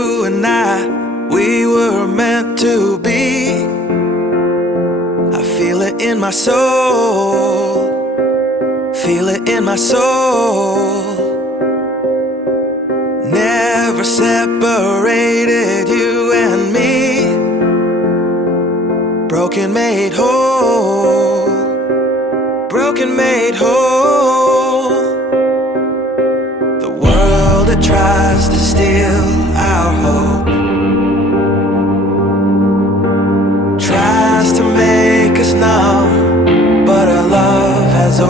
you and I, we were meant to be. I feel it in my soul, feel it in my soul. Never separated, you and me. Broken made whole, broken made whole. The world that tries to steal our hope tries to make us numb, but our love has